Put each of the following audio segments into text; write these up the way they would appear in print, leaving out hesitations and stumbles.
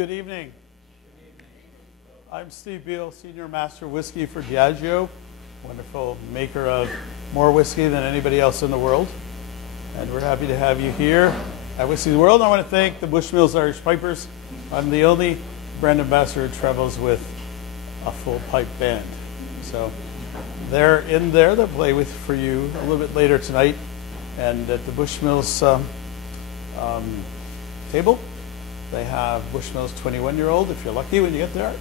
Good evening. I'm SteveBeal, Senior Master Whiskey for Diageo, wonderful maker of more whiskey than anybody else in the world. And we're happy to have you here at Whiskey World. I want to thank the Bushmills Irish Pipers. I'm the only brand ambassador who travels with a full pipe band. So they're in there. They'll play with for you a little bit later tonight. And at the Bushmills table, they have Bushmills 21-year-old, if you're lucky when you get there.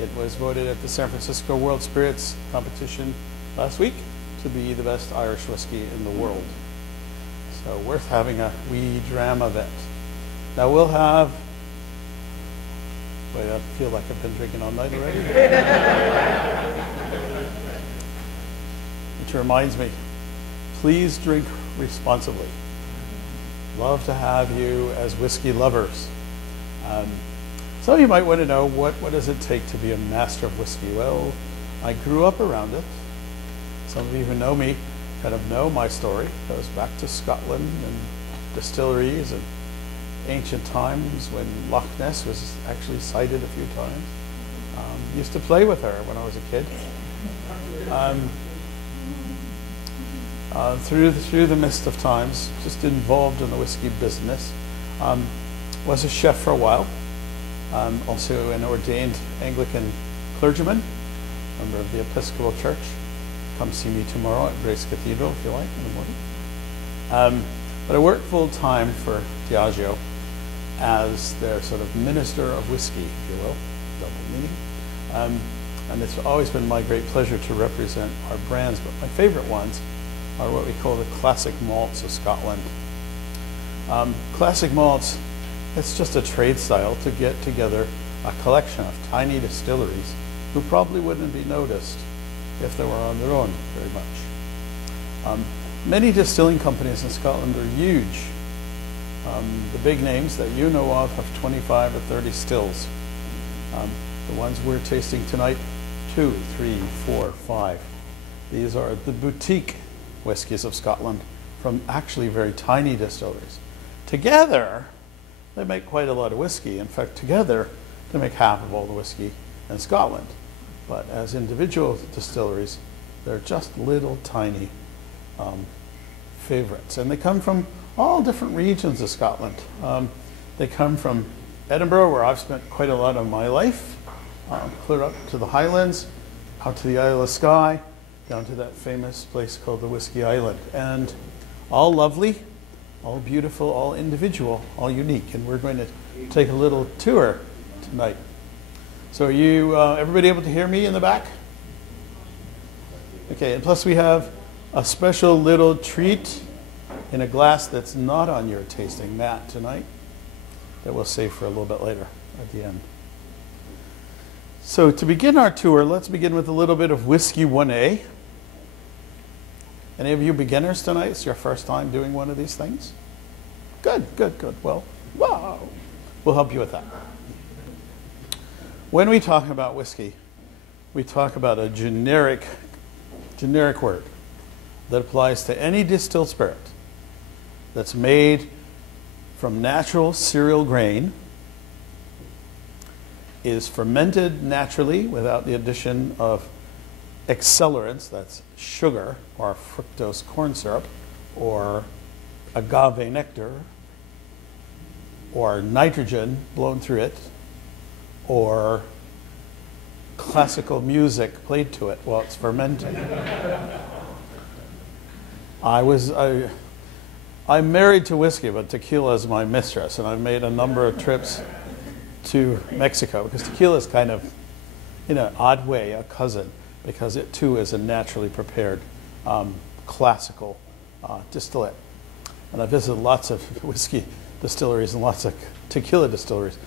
It was voted at the San Francisco World Spirits competition last week to be the best Irish whiskey in the world. So worth having a wee dram of it. Now we'll have, wait, I feel like I've been drinking all night already. Which reminds me, please drink responsibly. Love to have you as whiskey lovers. Some of you might want to know, what does it take to be a master of whiskey? Well, I grew up around it. Some of you who know me kind of know my story. It goes back to Scotland and distilleries and ancient times when Loch Ness was actually sighted a few times. Used to play with her when I was a kid. Through the mist of times, just involved in the whiskey business. Was a chef for a while. Also an ordained Anglican clergyman, member of the Episcopal Church. Come see me tomorrow at Grace Cathedral if you like in the morning. But I work full time for Diageo as their sort of minister of whiskey, if you will, double meaning. And it's always been my great pleasure to represent our brands, but my favorite ones are what we call the classic malts of Scotland. Classic malts, it's just a trade style to get together a collection of tiny distilleries who probably wouldn't be noticed if they were on their own very much. Many distilling companies in Scotland are huge. The big names that you know of have 25 or 30 stills. The ones we're tasting tonight, 2, 3, 4, 5. These are the boutique whiskies of Scotland from actually very tiny distilleries. Together, they make quite a lot of whiskey. In fact, together, they make half of all the whiskey in Scotland. But as individual distilleries, they're just little tiny favorites. And they come from all different regions of Scotland. They come from Edinburgh, where I've spent quite a lot of my life, clear up to the Highlands, out to the Isle of Skye, down to that famous place called the Whiskey Island. And all lovely, all beautiful, all individual, all unique. And we're going to take a little tour tonight. So are you, everybody able to hear me in the back? Okay, and plus we have a special little treat in a glass that's not on your tasting mat tonight that we'll save for a little bit later at the end. So to begin our tour, let's begin with a little bit of Whiskey 1A. Any of you beginners tonight? It's your first time doing one of these things? Good, good, good. Well, wow. We'll help you with that. When we talk about whiskey, we talk about a generic word that applies to any distilled spirit that's made from natural cereal grain, is fermented naturally without the addition of accelerants, that's sugar or fructose corn syrup or agave nectar or nitrogen blown through it or classical music played to it while it's fermenting. I'm married to whiskey, but tequila is my mistress, and I've made a number of trips to Mexico because tequila is kind of, in an odd way, a cousin, because it too is a naturally prepared classical distillate. And I visited lots of whiskey distilleries and lots of tequila distilleries.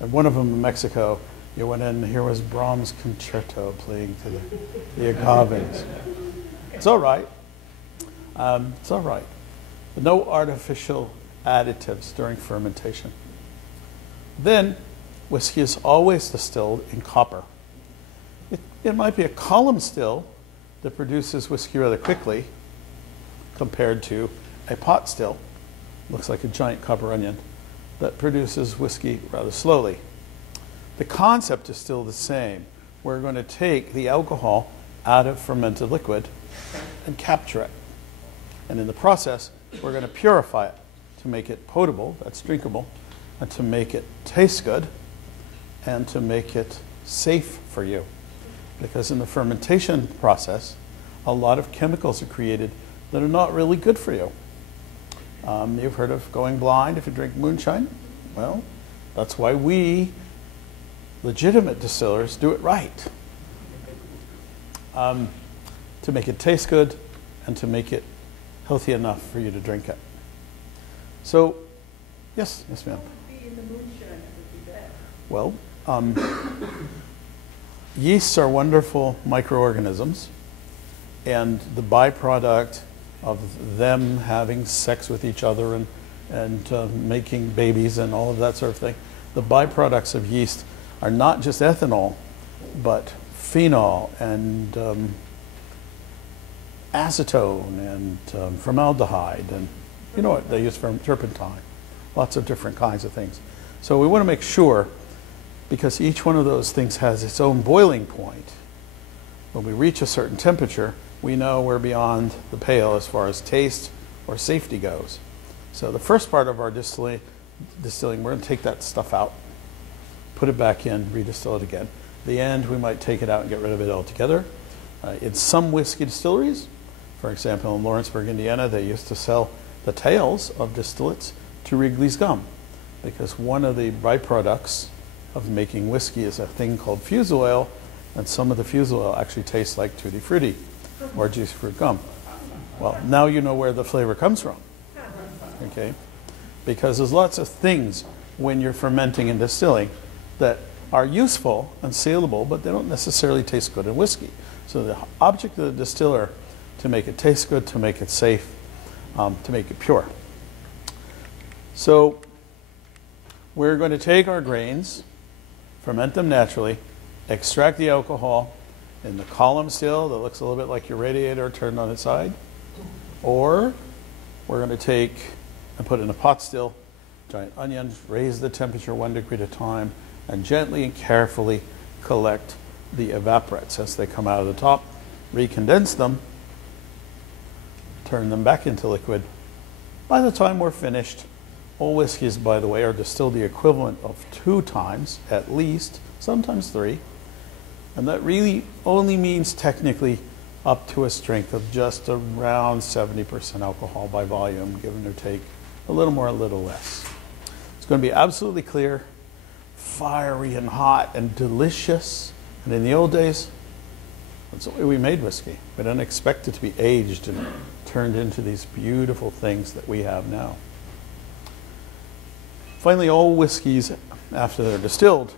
And one of them in Mexico, you went in and here was Brahms' concerto playing to the agaves. It's all right. It's all right. But no artificial additives during fermentation. Then, whiskey is always distilled in copper. It might be a column still that produces whiskey rather quickly compared to a pot still, looks like a giant copper onion, that produces whiskey rather slowly. The concept is still the same. We're going to take the alcohol out of fermented liquid and capture it. And in the process, we're going to purify it to make it potable, that's drinkable, and to make it taste good, and to make it safe for you. Because in the fermentation process, a lot of chemicals are created that are not really good for you. You've heard of going blind if you drink moonshine? Well, that's why we, legitimate distillers, do it right. To make it taste good and to make it healthy enough for you to drink it. So, yes, ma'am. What would be in the moonshine that would be bad? Well, yeasts are wonderful microorganisms, and the byproduct of them having sex with each other and making babies and all of that sort of thing, the byproducts of yeast are not just ethanol, but phenol and acetone and formaldehyde, and you know what they use for turpentine, lots of different kinds of things. So we want to make sure, because each one of those things has its own boiling point, when we reach a certain temperature, we know we're beyond the pale as far as taste or safety goes. So the first part of our distilling, we're going to take that stuff out, put it back in, redistill it again. At the end, we might take it out and get rid of it altogether. In some whiskey distilleries, for example, in Lawrenceburg, Indiana, they used to sell the tails of distillates to Wrigley's gum, because one of the byproducts of making whiskey is a thing called fusel oil, and some of the fusel oil actually tastes like Tutti Frutti or juicy fruit gum. Well, now you know where the flavor comes from, okay? Because there's lots of things when you're fermenting and distilling that are useful and saleable, but they don't necessarily taste good in whiskey. So the object of the distiller, to make it taste good, to make it safe, to make it pure. So we're going to take our grains, ferment them naturally, extract the alcohol in the column still that looks a little bit like your radiator turned on its side, or we're going to take and put in a pot still, giant onion, raise the temperature 1 degree at a time, and gently and carefully collect the evaporates as they come out of the top, recondense them, turn them back into liquid. By the time we're finished, all whiskeys, by the way, are distilled the equivalent of 2 times at least, sometimes 3. And that really only means technically up to a strength of just around 70% alcohol by volume, give or take, a little more, a little less. It's going to be absolutely clear, fiery and hot and delicious. And in the old days, that's the way we made whiskey. We didn't expect it to be aged and turned into these beautiful things that we have now. Finally, all whiskeys, after they're distilled,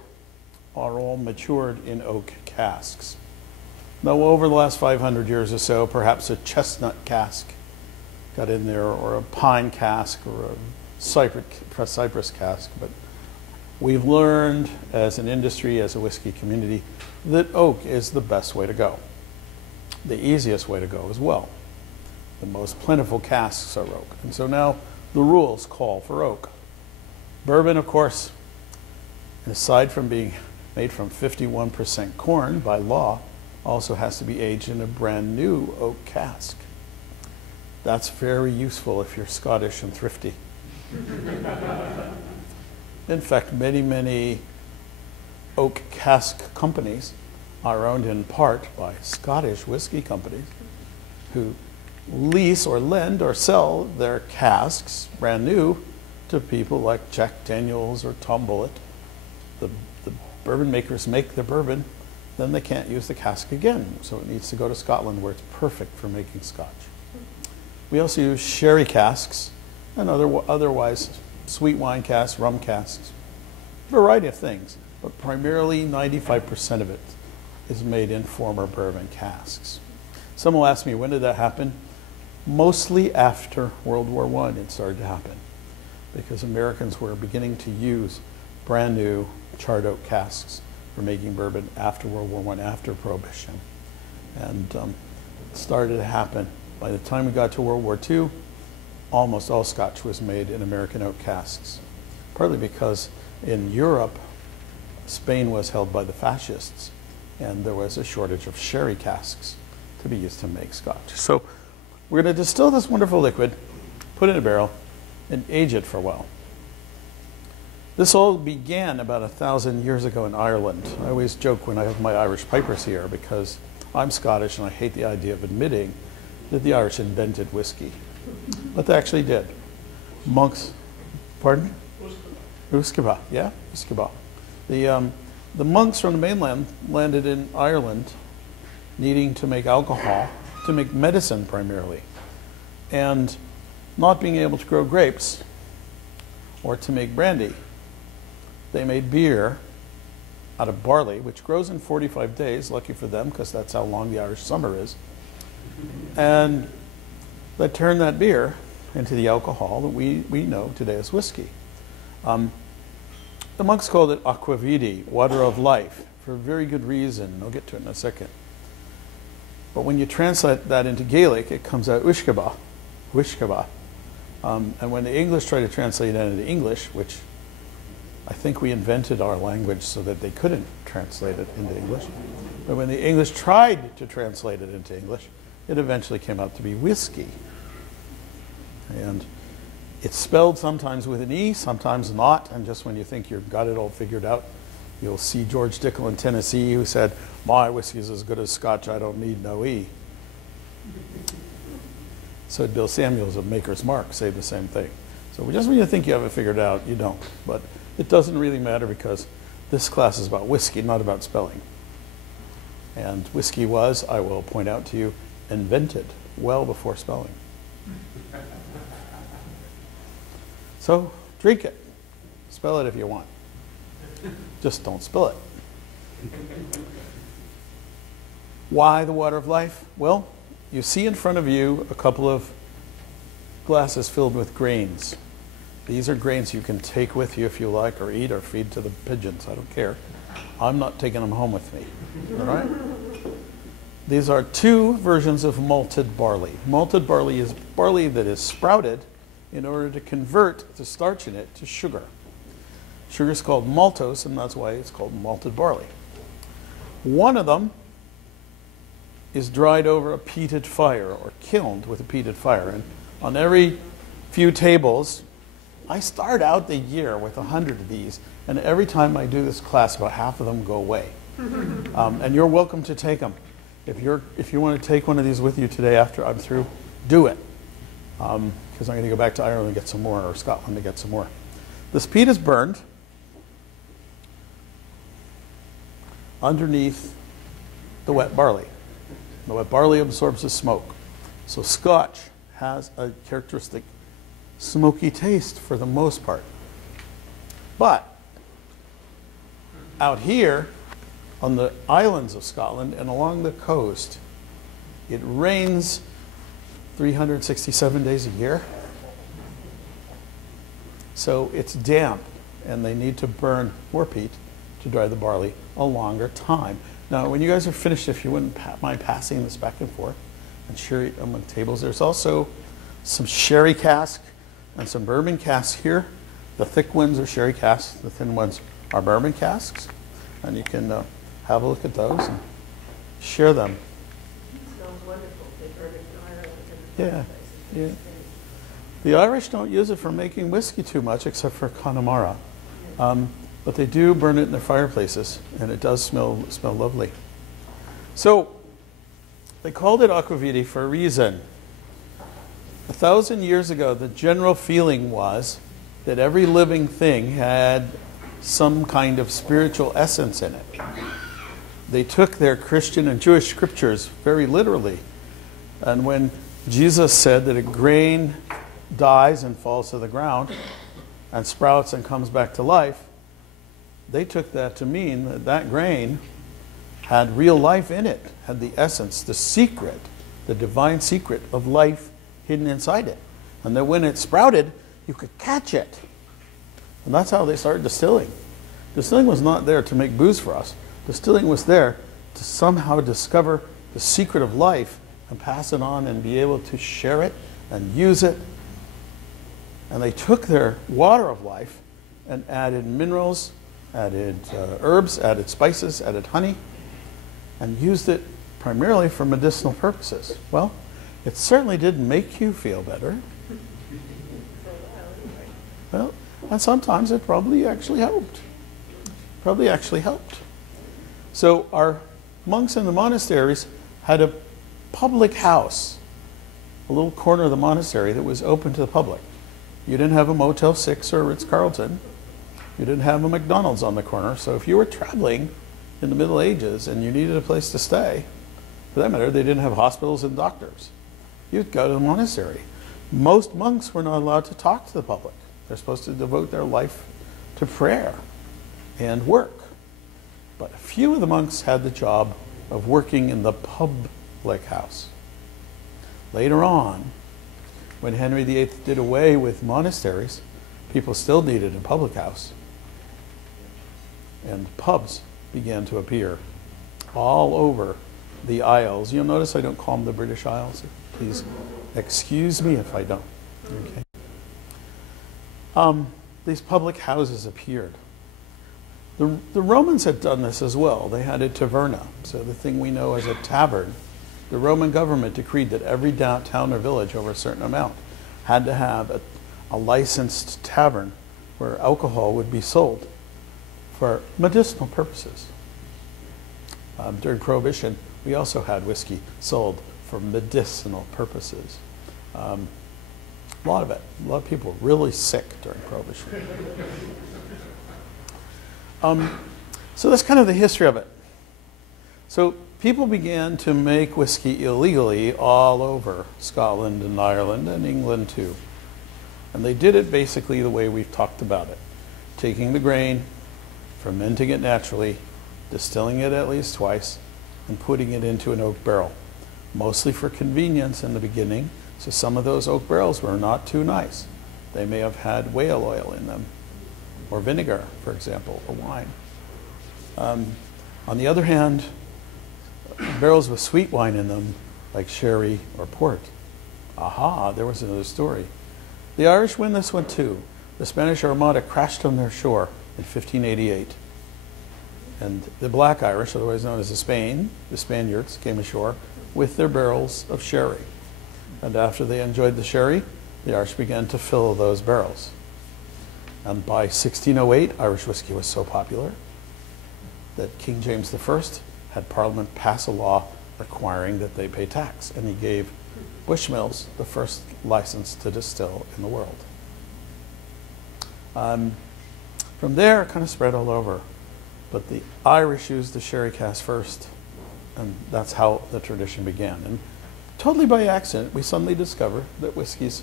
are all matured in oak casks. Now, over the last 500 years or so, perhaps a chestnut cask got in there, or a pine cask, or a cypress cask, but we've learned as an industry, as a whiskey community, that oak is the best way to go. The easiest way to go as well. The most plentiful casks are oak. And so now the rules call for oak. Bourbon, of course, aside from being made from 51% corn by law, also has to be aged in a brand new oak cask. That's very useful if you're Scottish and thrifty. In fact, many oak cask companies are owned in part by Scottish whiskey companies who lease or lend or sell their casks brand new to people like Jack Daniels or Tom Bullitt. The bourbon makers make the bourbon, then they can't use the cask again, so it needs to go to Scotland where it's perfect for making scotch. We also use sherry casks and otherwise sweet wine casks, rum casks, a variety of things, but primarily 95% of it is made in former bourbon casks. Some will ask me, when did that happen? Mostly after World War I it started to happen, because Americans were beginning to use brand new charred oak casks for making bourbon after World War I, after Prohibition. And it started to happen. By the time we got to World War II, almost all scotch was made in American oak casks, partly because in Europe, Spain was held by the fascists, and there was a shortage of sherry casks to be used to make scotch. So we're going to distill this wonderful liquid, put it in a barrel, and age it for a while. This all began about 1,000 years ago in Ireland. I always joke when I have my Irish pipers here because I'm Scottish and I hate the idea of admitting that the Irish invented whiskey. But they actually did. Monks, pardon? Uskaba, yeah, Uskaba. The monks from the mainland landed in Ireland needing to make alcohol, to make medicine primarily, and not being able to grow grapes or to make brandy. They made beer out of barley, which grows in 45 days, lucky for them, because that's how long the Irish summer is. And they turned that beer into the alcohol that we know today as whiskey. The monks called it aquavitae, water of life, for a very good reason. I'll get to it in a second. But when you translate that into Gaelic, it comes out ushkaba, wishkaba. And when the English try to translate that into English, which I think we invented our language so that they couldn't translate it into English, but when the English tried to translate it into English, it eventually came out to be whiskey. And it's spelled sometimes with an E, sometimes not, and just when you think you've got it all figured out, you'll see George Dickel in Tennessee who said, "My whiskey is as good as Scotch, I don't need no E." So Bill Samuels of Maker's Mark say the same thing. So just when you think you have it figured out, you don't. But it doesn't really matter because this class is about whiskey, not about spelling. And whiskey was, I will point out to you, invented well before spelling. So drink it. Spell it if you want. Just don't spill it. Why the water of life? Well, you see in front of you a couple of glasses filled with grains. These are grains you can take with you if you like, or eat, or feed to the pigeons. I don't care. I'm not taking them home with me. All right? These are two versions of malted barley. Malted barley is barley that is sprouted in order to convert the starch in it to sugar. Sugar is called maltose, and that's why it's called malted barley. One of them is dried over a peated fire, or kilned with a peated fire. And on every few tables, I start out the year with 100 of these, and every time I do this class, about half of them go away. And you're welcome to take them. If you want to take one of these with you today after I'm through, do it. Because I'm going to go back to Ireland and get some more, or Scotland to get some more. This peat is burned underneath the wet barley. The wet barley absorbs the smoke. So Scotch has a characteristic smoky taste for the most part. But out here on the islands of Scotland and along the coast, it rains 367 days a year. So it's damp, and they need to burn more peat to dry the barley a longer time. Now, when you guys are finished, if you wouldn't mind passing this back and forth and share it among tables, there's also some sherry cask and some bourbon casks here. The thick ones are sherry casks, the thin ones are bourbon casks. And you can have a look at those and share them. It smells wonderful. They burn it in Ireland and other Yeah, places. yeah. The Irish don't use it for making whiskey too much, except for Connemara. But they do burn it in their fireplaces, and it does smell lovely. So they called it aquavitae for a reason. 1,000 years ago, the general feeling was that every living thing had some kind of spiritual essence in it. They took their Christian and Jewish scriptures very literally. And when Jesus said that a grain dies and falls to the ground and sprouts and comes back to life, they took that to mean that that grain had real life in it, had the essence, the secret, the divine secret of life hidden inside it. And that when it sprouted, you could catch it. And that's how they started distilling. Distilling was not there to make booze for us. Distilling was there to somehow discover the secret of life and pass it on and be able to share it and use it. And they took their water of life and added minerals added herbs, added spices, added honey, and used it primarily for medicinal purposes. Well, it certainly didn't make you feel better. Well, and sometimes it probably actually helped. Probably actually helped. So our monks in the monasteries had a public house, a little corner of the monastery that was open to the public. You didn't have a Motel 6 or Ritz-Carlton. You didn't have a McDonald's on the corner. So if you were traveling in the Middle Ages and you needed a place to stay, for that matter, they didn't have hospitals and doctors. You'd go to the monastery. Most monks were not allowed to talk to the public. They're supposed to devote their life to prayer and work. But a few of the monks had the job of working in the public house. Later on, when Henry VIII did away with monasteries, people still needed a public house. And pubs began to appear all over the Isles. You'll notice I don't call them the British Isles. Please excuse me if I don't. Okay. These public houses appeared. The Romans had done this as well. They had a taverna, so the thing we know as a tavern. The Roman government decreed that every town or village over a certain amount had to have a licensed tavern where alcohol would be sold for medicinal purposes. During Prohibition, we also had whiskey sold for medicinal purposes. A lot of it. A lot of people were really sick during Prohibition. So that's kind of the history of it. So people began to make whiskey illegally all over Scotland and Ireland and England too. And they did it basically the way we've talked about it. Taking the grain, fermenting it naturally, distilling it at least twice, and putting it into an oak barrel. Mostly for convenience in the beginning, so some of those oak barrels were not too nice. They may have had whale oil in them, or vinegar, for example, or wine. On the other hand, barrels with sweet wine in them, like sherry or port. Aha, there was another story. The Irish win this one too. The Spanish Armada crashed on their shore in 1588. And the Black Irish, otherwise known as the Spaniards, came ashore with their barrels of sherry. And after they enjoyed the sherry, the Irish began to fill those barrels. And by 1608, Irish whiskey was so popular that King James I had Parliament pass a law requiring that they pay tax. And he gave Bushmills the first license to distill in the world. From there, it kind of spread all over. But the Irish used the sherry cask first, and that's how the tradition began. And totally by accident, we suddenly discovered that whiskeys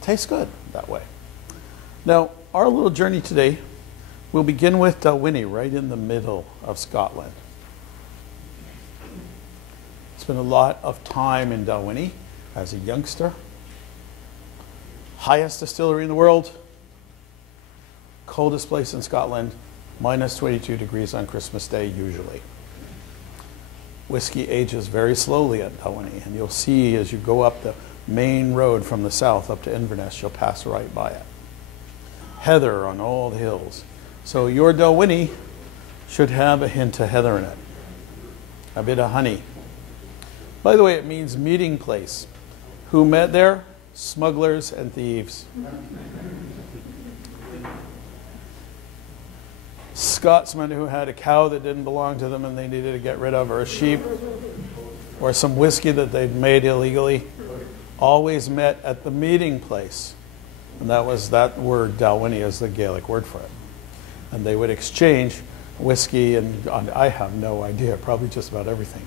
taste good that way. Now, our little journey today will begin with Dalwhinnie, right in the middle of Scotland. Spent a lot of time in Dalwhinnie as a youngster. Highest distillery in the world, coldest place in Scotland, minus 22 degrees on Christmas Day usually. Whiskey ages very slowly at Dalwhinnie, and you'll see as you go up the main road from the south up to Inverness, you'll pass right by it. Heather on all the hills. So your Dalwhinnie should have a hint of heather in it, a bit of honey. By the way, it means meeting place. Who met there? Smugglers and thieves. Scotsmen who had a cow that didn't belong to them and they needed to get rid of, or a sheep, or some whiskey that they'd made illegally, always met at the meeting place. And that was that word, Dalwhinnie, is the Gaelic word for it. And they would exchange whiskey and I have no idea, probably just about everything.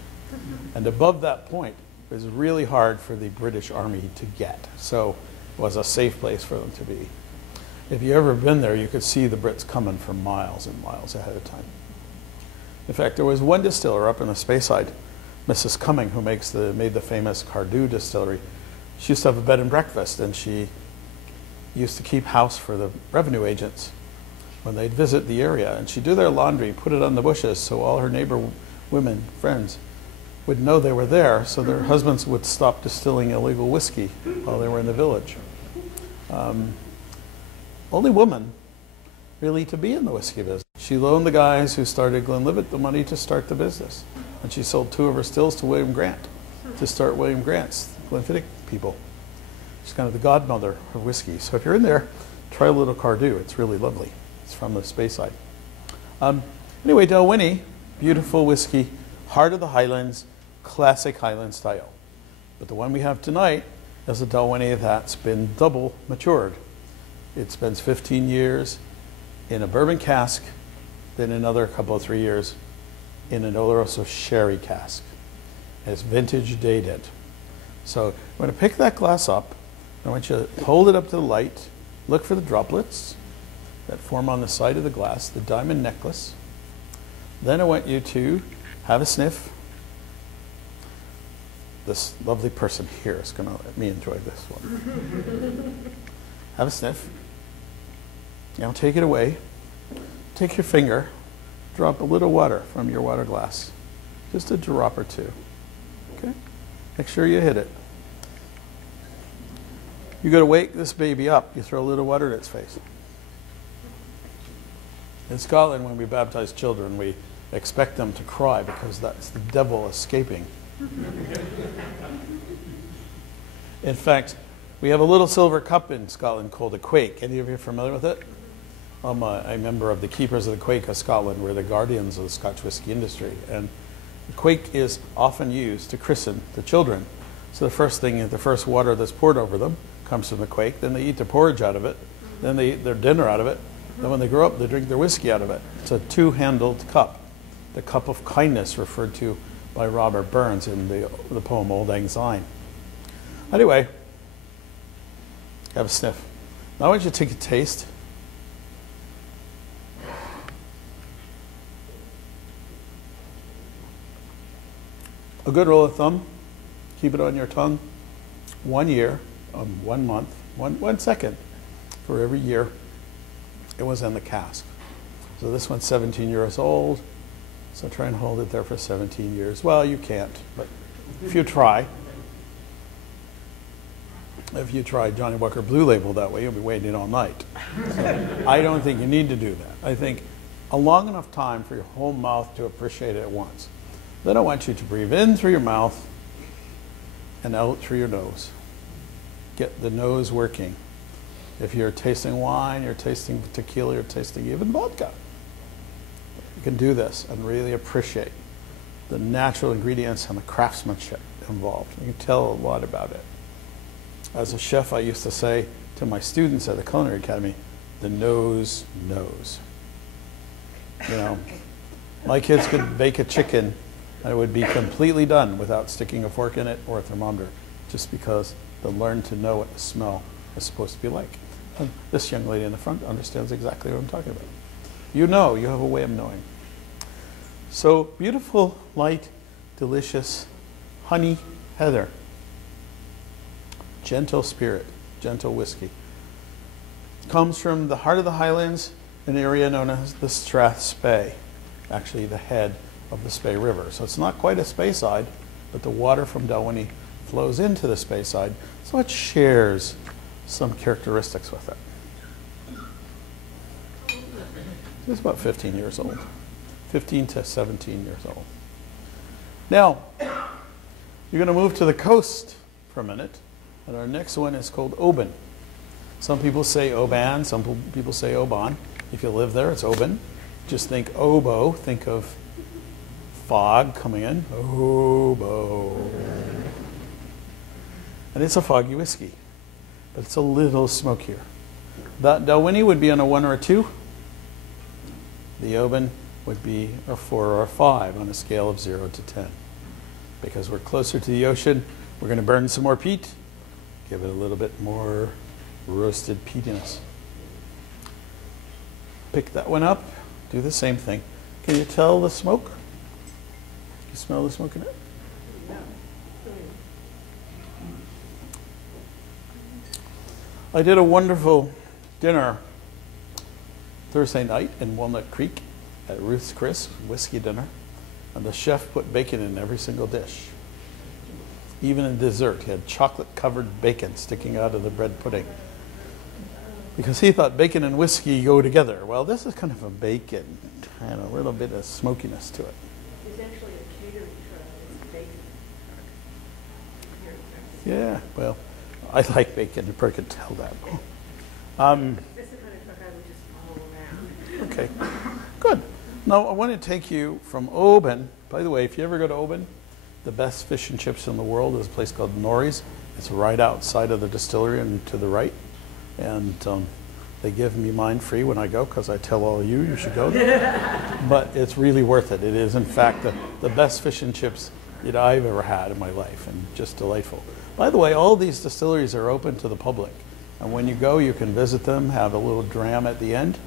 And above that point, it was really hard for the British Army to get. So it was a safe place for them to be. If you've ever been there, you could see the Brits coming for miles and miles ahead of time. In fact, there was one distiller up in the Speyside, Mrs. Cumming, who made the famous Cardew distillery. She used to have a bed and breakfast, and she used to keep house for the revenue agents when they'd visit the area. And she'd do their laundry, put it on the bushes, so all her neighbor women, friends, would know they were there, so their husbands would stop distilling illegal whiskey while they were in the village. Only woman really to be in the whiskey business. She loaned the guys who started Glenlivet the money to start the business. And she sold 2 of her stills to William Grant to start William Grant's Glenfiddich people. She's kind of the godmother of whiskey. So if you're in there, try a little Cardew. It's really lovely. It's from the Speyside. Anyway, Dalwhinnie, beautiful whiskey, heart of the Highlands, classic Highland style. But the one we have tonight is a Dalwhinnie that's been double matured. It spends 15 years in a bourbon cask, then another couple of 3 years in an Oloroso sherry cask. It's vintage dated. So I'm going to pick that glass up. I want you to hold it up to the light. Look for the droplets that form on the side of the glass, the diamond necklace. Then I want you to have a sniff. This lovely person here is going to let me enjoy this one. Have a sniff. Now take it away. Take your finger, drop a little water from your water glass. Just a drop or two. Okay? Make sure you hit it. You go to wake this baby up, you throw a little water in its face. In Scotland, when we baptize children, we expect them to cry because that's the devil escaping. In fact, we have a little silver cup in Scotland called a quaich. Any of you familiar with it? I'm a member of the Keepers of the Quaich of Scotland. We're the guardians of the Scotch whisky industry. And the quaich is often used to christen the children. So the first thing, the first water that's poured over them comes from the quaich. Then they eat their porridge out of it. Then they eat their dinner out of it. Then when they grow up, they drink their whiskey out of it. It's a two-handled cup. The cup of kindness referred to by Robert Burns in the poem Old Lang Syne. Anyway, have a sniff. Now I want you to take a taste. A good rule of thumb, keep it on your tongue 1 year, 1 month, 1 second for every year it was in the cask. So this one's 17 years old, so try and hold it there for 17 years. Well, you can't, but if you try, Johnny Walker Blue Label that way, you'll be waiting all night. So I don't think you need to do that. I think a long enough time for your whole mouth to appreciate it at once. Then I want you to breathe in through your mouth and out through your nose. Get the nose working. If you're tasting wine, you're tasting tequila, you're tasting even vodka. You can do this and really appreciate the natural ingredients and the craftsmanship involved. You can tell a lot about it. As a chef, I used to say to my students at the Culinary Academy, the nose knows. You know, my kids could bake a chicken and it would be completely done without sticking a fork in it or a thermometer, just because they learned to know what the smell is supposed to be like. And this young lady in the front understands exactly what I'm talking about. You know, you have a way of knowing. So beautiful, light, delicious honey heather. Gentle spirit, gentle whiskey. Comes from the heart of the Highlands, an area known as the Strathspey, actually the head of the Spey River. So it's not quite a Speyside, but the water from Dalwhinnie flows into the Speyside, so it shares some characteristics with it. It's about 15 years old, 15 to 17 years old. Now, you're going to move to the coast for a minute, and our next one is called Oban. Some people say Oban, some people say Oban. If you live there, it's Oban. Just think oboe, think of fog coming in, oboe. And it's a foggy whiskey, but it's a little smokier. That Dalwhinnie would be on a 1 or a 2. The Oban would be a 4 or a 5 on a scale of 0 to 10. Because we're closer to the ocean, we're going to burn some more peat, give it a little bit more roasted peatiness. Pick that one up, do the same thing. Can you tell the smoke? You smell the smoke in it? I did a wonderful dinner Thursday night in Walnut Creek at Ruth's Chris, whiskey dinner, and the chef put bacon in every single dish. Even in dessert, he had chocolate-covered bacon sticking out of the bread pudding. because he thought bacon and whiskey go together. Well, this is kind of a bacon and a little bit of smokiness to it. It's actually a catering truck. It's bacon truck. Here in Texas. Yeah, well, I like bacon. You probably could tell that. This is the kind of truck I would just follow around. Okay, good. Now I want to take you from Oban. By the way, if you ever go to Oban, the best fish and chips in the world is a place called Nori's. It's right outside of the distillery and to the right. And they give me mine free when I go because I tell all you should go there. But it's really worth it. It is, in fact, the best fish and chips that I've ever had in my life, and just delightful. By the way, all these distilleries are open to the public. And when you go, you can visit them, have a little dram at the end.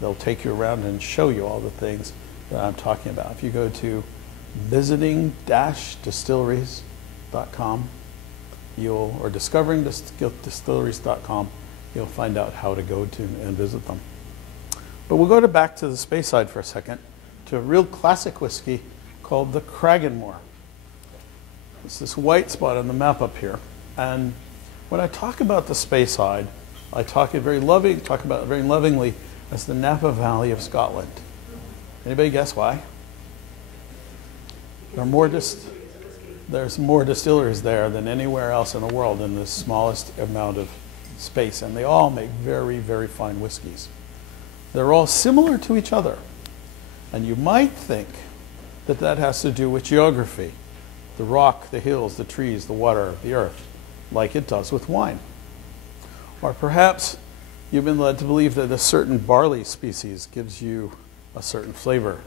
They'll take you around and show you all the things that I'm talking about. If you go to visiting-distilleries.com, or discovering-distilleries.com, you'll find out how to go to and visit them. But we'll go back to the Speyside for a second, to a real classic whiskey called the Cragganmore. It's this white spot on the map up here. And when I talk about the Speyside, I talk about it very lovingly as the Napa Valley of Scotland. Anybody guess why? There's more distilleries there than anywhere else in the world in the smallest amount of space, and they all make very, very fine whiskeys. They're all similar to each other, and you might think that that has to do with geography, the rock, the hills, the trees, the water, the earth, like it does with wine. Or perhaps you've been led to believe that a certain barley species gives you a certain flavor.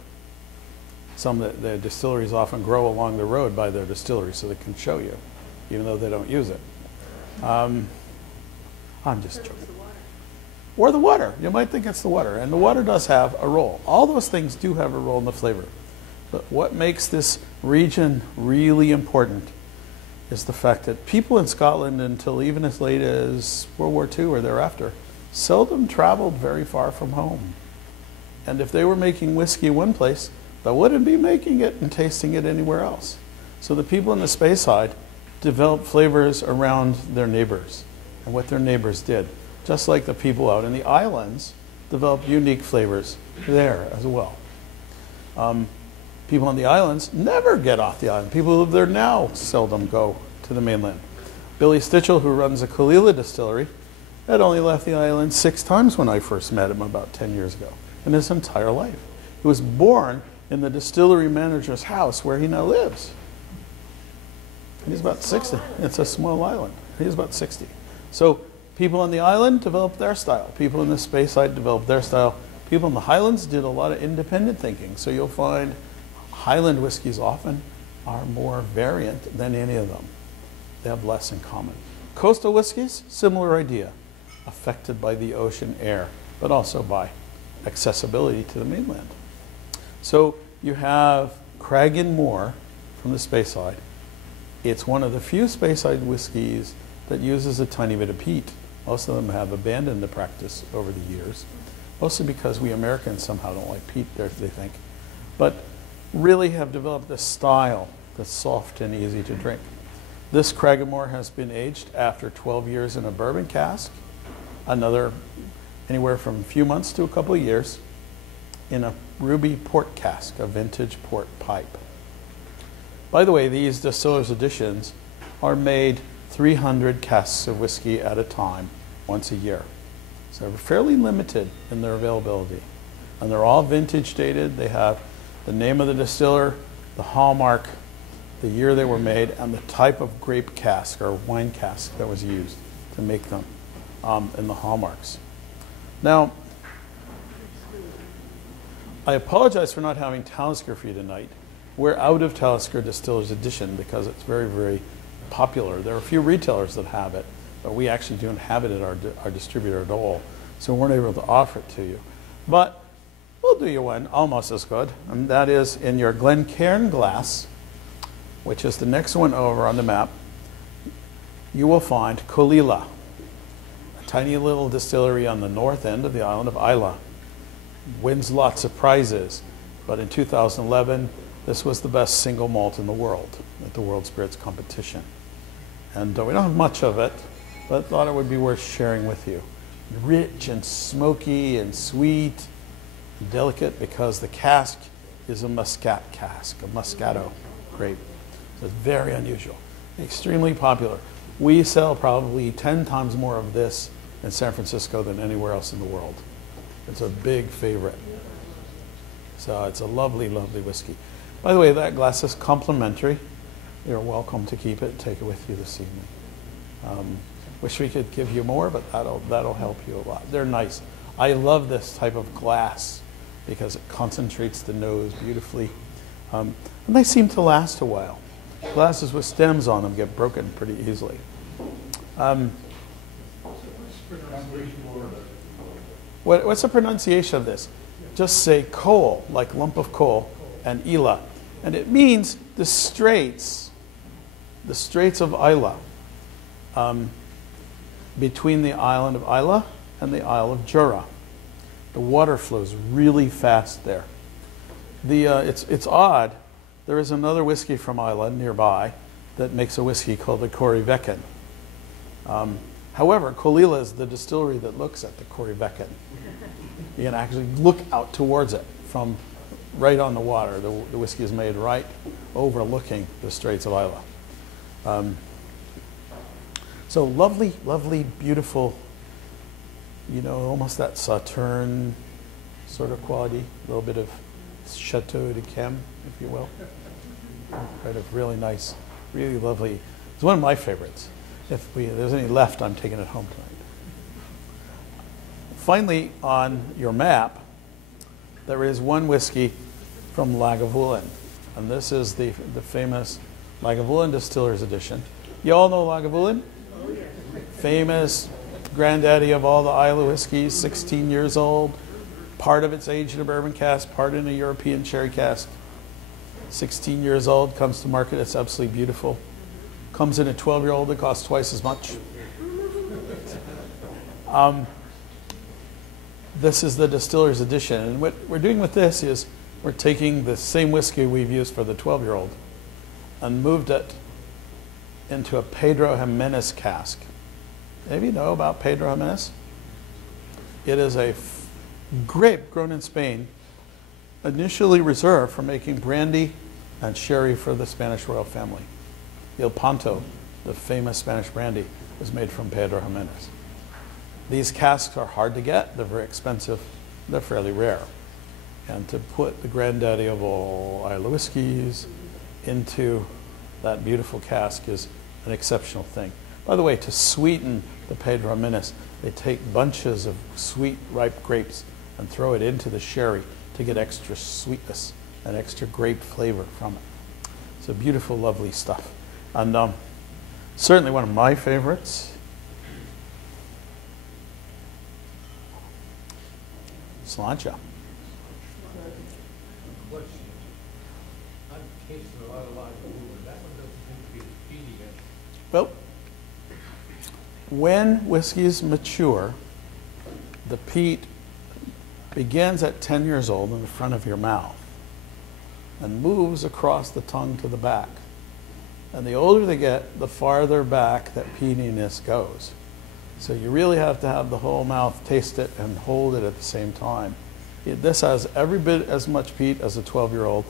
Some that the distilleries often grow along the road by their distillery so they can show you, even though they don't use it. I'm just joking. Or the water. You might think it's the water. And the water does have a role. All those things do have a role in the flavor. But what makes this region really important is the fact that people in Scotland, until even as late as World War II or thereafter, seldom traveled very far from home. And if they were making whiskey in one place, they wouldn't be making it and tasting it anywhere else. So the people in the Speyside developed flavors around their neighbors and what their neighbors did. Just like the people out in the islands developed unique flavors there as well. People on the islands never get off the island. People who live there now seldom go to the mainland. Billy Stitchell, who runs the Kalila distillery, had only left the island 6 times when I first met him about 10 years ago in his entire life. He was born in the distillery manager's house where he now lives. He's about 60. It's a small island. He's about 60. So people on the island developed their style. People in the Speyside developed their style. People in the Highlands did a lot of independent thinking. So you'll find Highland whiskeys often are more variant than any of them. They have less in common. Coastal whiskeys, similar idea, affected by the ocean air, but also by accessibility to the mainland. So you have Cragganmore from the Speyside. It's one of the few Speyside whiskeys that uses a tiny bit of peat. Most of them have abandoned the practice over the years, mostly because we Americans somehow don't like peat, they think, but really have developed a style that's soft and easy to drink. This Cragganmore has been aged after 12 years in a bourbon cask, another anywhere from a few months to a couple of years in a ruby port cask, a vintage port pipe. By the way, these distillers' editions are made 300 casks of whiskey at a time, once a year. So they're fairly limited in their availability. And they're all vintage dated. They have the name of the distiller, the hallmark, the year they were made, and the type of grape cask or wine cask that was used to make them, and the hallmarks. Now, I apologize for not having Talisker for you tonight. We're out of Talisker Distillers Edition because it's very, very popular. There are a few retailers that have it, but we actually don't have it at our distributor at all, so we weren't able to offer it to you. But we'll do you one almost as good, and that is in your Glencairn glass, which is the next one over on the map. You will find Kalila, a tiny little distillery on the north end of the island of Islay. Wins lots of prizes, but in 2011, this was the best single malt in the world at the World Spirits Competition. And we don't have much of it, but thought it would be worth sharing with you. rich and smoky and sweet and delicate because the cask is a Muscat cask, a Moscato grape. So it's very unusual, extremely popular. We sell probably 10 times more of this in San Francisco than anywhere else in the world. It's a big favorite. So it's a lovely, lovely whiskey. By the way, that glass is complimentary. You're welcome to keep it, take it with you this evening. Wish we could give you more, but that'll help you a lot. They're nice. I love this type of glass because it concentrates the nose beautifully. And they seem to last a while. Glasses with stems on them get broken pretty easily. What's the pronunciation of this? Just say coal, like lump of coal, and Isla. And it means the straits of Isla. Between the island of Isla and the Isle of Jura. The water flows really fast there. It's odd. There is another whiskey from Isla nearby that makes a whiskey called the Corryvreckan. However, Colila is the distillery that looks at the Corryvreckan. You can actually look out towards it from right on the water. The whiskey is made right overlooking the Straits of Isla. So lovely, lovely, beautiful, you know, almost that Sauterne sort of quality, a little bit of Chateau de Chem, if you will. Kind of really nice, really lovely. It's one of my favorites. If there's any left, I'm taking it home tonight. Finally, on your map, there is one whiskey from Lagavulin, and this is the famous Lagavulin Distillers Edition. You all know Lagavulin? Oh, yes. Famous granddaddy of all the Isla whiskeys, 16 years old. Part of it's aged in a bourbon cask, part in a European sherry cask. 16 years old, comes to market, it's absolutely beautiful. Comes in a 12-year-old that costs twice as much. This is the Distiller's Edition, and what we're doing with this is we're taking the same whiskey we've used for the 12-year-old and moved it into a Pedro Jimenez cask. Maybe you know about Pedro Jimenez? It is a grape grown in Spain, initially reserved for making brandy and sherry for the Spanish royal family. Il Ponto, the famous Spanish brandy, was made from Pedro Jimenez. These casks are hard to get, they're very expensive, they're fairly rare. And to put the granddaddy of all Isla whiskeys into that beautiful cask is an exceptional thing. By the way, to sweeten the Pedro Jimenez, they take bunches of sweet, ripe grapes and throw it into the sherry to get extra sweetness and extra grape flavor from it. It's a beautiful, lovely stuff. And certainly one of my favorites. Sláinte. Well, when whiskeys mature, the peat begins at 10 years old in the front of your mouth and moves across the tongue to the back. And the older they get, the farther back that peatiness goes. So you really have to have the whole mouth taste it and hold it at the same time. This has every bit as much peat as a 12-year-old.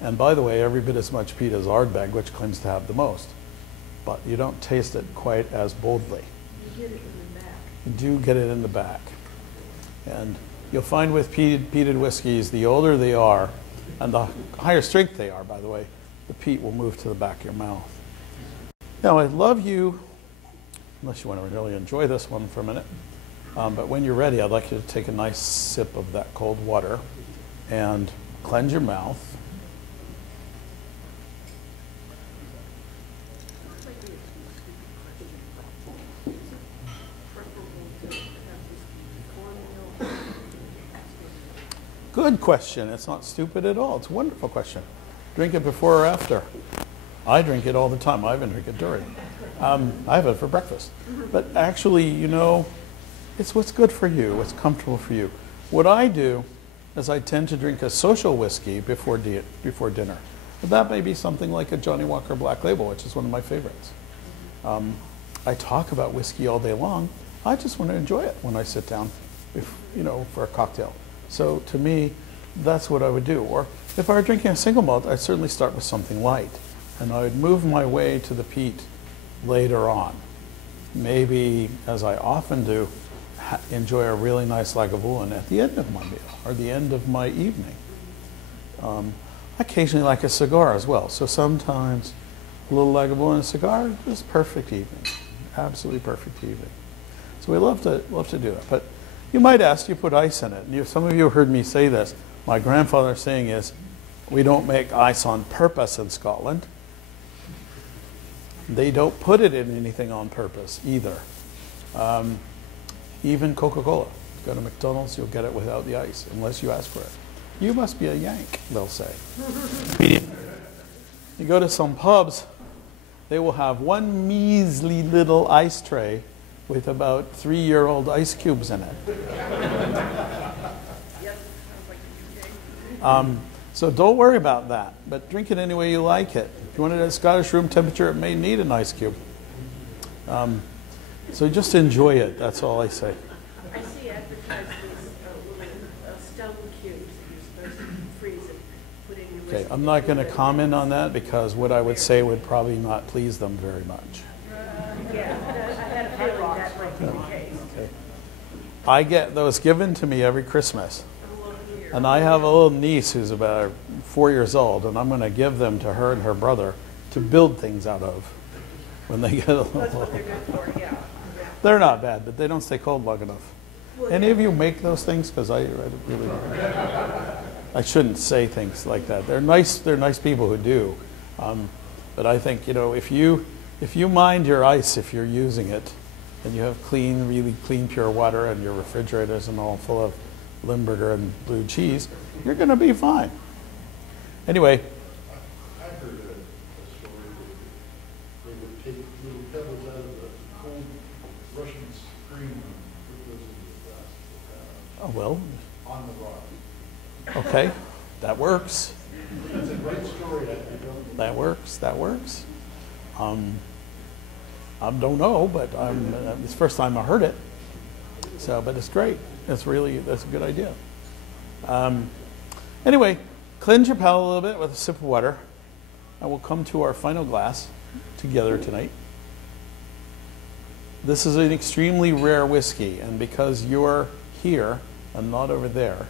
And by the way, every bit as much peat as Ardbeg, which claims to have the most. But you don't taste it quite as boldly. You get it in the back. You do get it in the back. And you'll find with peated whiskeys, the older they are, and the higher strength they are, by the way, the peat will move to the back of your mouth. Now, I'd love you, unless you want to really enjoy this one for a minute, but when you're ready, I'd like you to take a nice sip of that cold water and cleanse your mouth. Good question. It's not stupid at all. It's a wonderful question. Drink it before or after? I drink it all the time. I even drink it during. I have it for breakfast. But actually, you know, it's what's good for you, what's comfortable for you. What I do is I tend to drink a social whiskey before dinner. But that may be something like a Johnny Walker Black Label, which is one of my favorites. I talk about whiskey all day long, I just want to enjoy it when I sit down, for a cocktail. So to me, that's what I would do. Or if I were drinking a single malt, I'd certainly start with something light, and I would move my way to the peat later on. Maybe, as I often do, enjoy a really nice Lagavulin at the end of my meal or the end of my evening. I occasionally like a cigar as well. So sometimes a little Lagavulin cigar is perfect evening, absolutely perfect evening. So we love to do it. But you might ask, do you put ice in it? And some of you have heard me say this. My grandfather's saying is, we don't make ice on purpose in Scotland. They don't put it in anything on purpose either. Even Coca-Cola. Go to McDonald's, you'll get it without the ice, unless you ask for it. You must be a Yank, they'll say. You go to some pubs, they will have one measly little ice tray with about 3-year-old ice cubes in it. So don't worry about that, but drink it any way you like it. If you want it at Scottish room temperature, it may need an ice cube. So just enjoy it, that's all I say. I see advertised these little stone cubes that you're supposed to freeze and put in your whiskey. Okay, I'm not going to comment on that because what I would say would probably not please them very much. Yeah, I had a feeling that might be the case. Okay. I get those given to me every Christmas. And I have a little niece who's about 4 years old, and I'm going to give them to her and her brother to build things out of when they get a little That's what they're good for, yeah. They're not bad, but they don't stay cold long enough. Well, Any of you make those things? Because I really, I shouldn't say things like that. They're nice people who do. But I think, if you mind your ice, if you're using it, and you have really clean, pure water, and your refrigerator isn't all full of Limburger and blue cheese, you're going to be fine. Anyway. I heard a story that they would take little pebbles out of the cold Russian stream and put those into the glass Oh, well. on the rock. Okay, that works. It's a great story. That works. I don't know, but it's the first time I heard it. So, but it's great. That's a good idea. Anyway, cleanse your palate a little bit with a sip of water. And we'll come to our final glass together tonight. This is an extremely rare whiskey, and because you're here and not over there,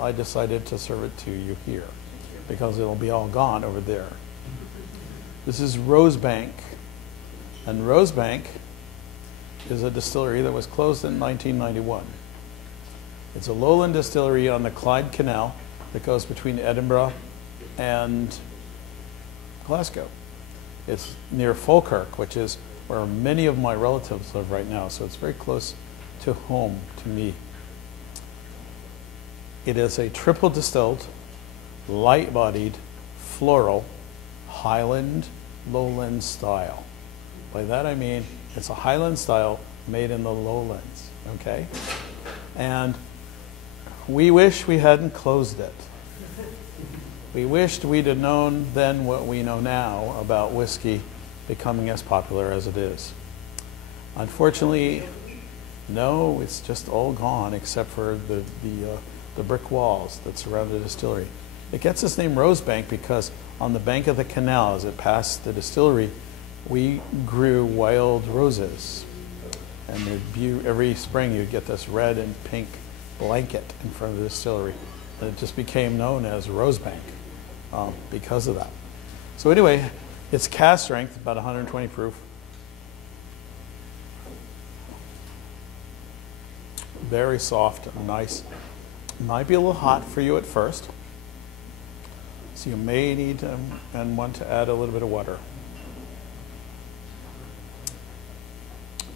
I decided to serve it to you here because it'll be all gone over there. This is Rosebank, and Rosebank is a distillery that was closed in 1991. It's a lowland distillery on the Clyde Canal that goes between Edinburgh and Glasgow. It's near Falkirk, which is where many of my relatives live right now, so it's very close to home to me. It is a triple distilled, light-bodied, floral, Highland lowland style. By that I mean it's a Highland style made in the lowlands, okay? And we wish we hadn't closed it. We wished we'd have known then what we know now about whiskey becoming as popular as it is. Unfortunately, no, it's just all gone except for the brick walls that surround the distillery. It gets its name Rosebank because on the bank of the canal as it passed the distillery, we grew wild roses. And every spring you'd get this red and pink blanket in front of the distillery. And it just became known as Rosebank because of that. So anyway, it's cask strength, about 120 proof. Very soft and nice. Might be a little hot for you at first. So you may need and want to add a little bit of water.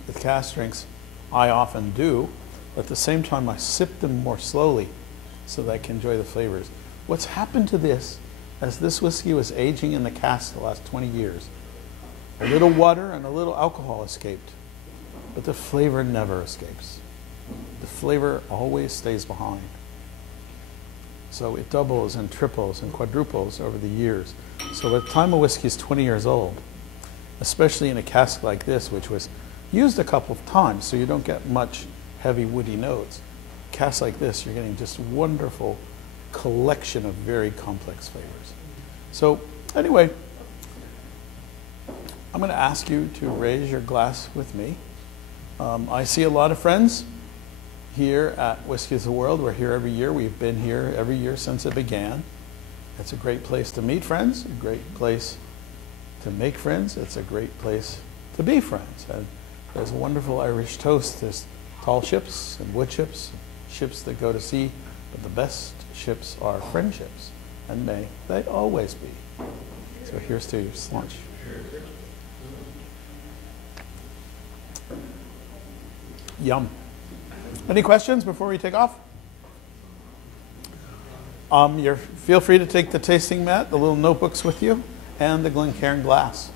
With cask drinks, I often do, but at the same time I sip them more slowly so that I can enjoy the flavors. What's happened to this, as this whiskey was aging in the cask the last 20 years, a little water and a little alcohol escaped, but the flavor never escapes. The flavor always stays behind. So it doubles and triples and quadruples over the years. So by the time a whiskey is 20 years old, especially in a cask like this, which was used a couple of times, so you don't get much heavy woody notes. Cask like this, you're getting just wonderful collection of very complex flavors. So anyway, I'm going to ask you to raise your glass with me. I see a lot of friends here at Whiskey of the World. We're here every year. We've been here every year since it began. It's a great place to meet friends, a great place to make friends. It's a great place to be friends. And there's a wonderful Irish toast. There's tall ships and wood ships, ships that go to sea, but the best ships are friendships, and may they always be. So here's to your lunch. Yum. Any questions before we take off? Feel free to take the tasting mat, the little notebooks with you, and the Glencairn glass.